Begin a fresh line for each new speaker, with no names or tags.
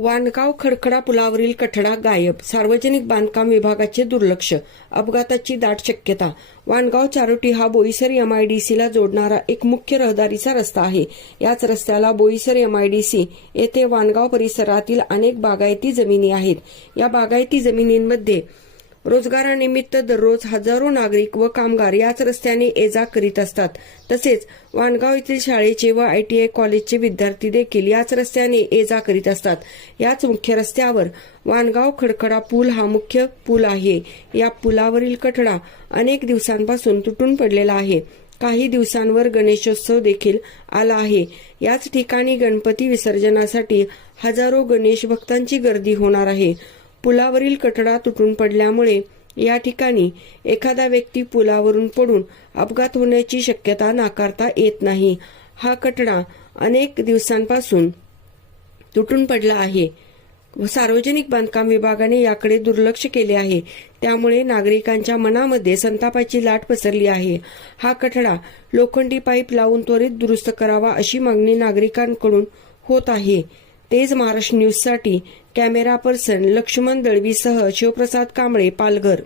वानगाव खडखडा पुलावरील कठडा गायब. सार्वजनिक बांधकाम विभागाचे दुर्लक्ष. अपघाताची दाट शक्यता. वानगाव चारोटी हा बोईसर एमआयडीसीला जोडणारा एक मुख्य रहदारीचा रस्ता आहे. याच रस्त्याला बोईसर एमआयडीसी येथे वानगाव परिसरातील अनेक बागायती जमिनी आहेत. या बागायती जमिनींमध्ये रोजगारानिमित्त दररोज हजारो नागरिक व कामगार याच रस्त्याने ये जा करीत असतात. तसेच वाणगाव येथील शाळेचे व आयटीआय कॉलेजचे विद्यार्थी देखील याच रस्त्याने ये जा करीत असतात. याच मुख्य रस्त्यावर वाणगाव खडखडा पूल हा मुख्य पूल आहे. या पुलावरील कठडा अनेक दिवसांपासून तुटून पडलेला आहे. काही दिवसांवर गणेशोत्सव देखील आला आहे. याच ठिकाणी गणपती विसर्जनासाठी हजारो गणेश भक्तांची गर्दी होणार आहे. पुलावरील कठडा तुटून पडल्यामुळे या ठिकाणी एखादा व्यक्ती पुलावरून पडून अपघात होण्याची शक्यता नाकारता येत नाही. हा कठडा अनेक दिवसांपासून तुटून पडला आहे. सार्वजनिक बांधकाम विभागाने याकडे दुर्लक्ष केले आहे. त्यामुळे नागरिकांच्या मनामध्ये संतापाची लाट पसरली आहे. हा कठडा लोखंडी पाईप लावून त्वरित दुरुस्त करावा अशी मागणी नागरिकांकडून होत आहे. तेज महाराष्ट्र न्यूजसाठी कॅमेरा पर्सन लक्ष्मण दळवीसह शिवप्रसाद कांबळे पालघर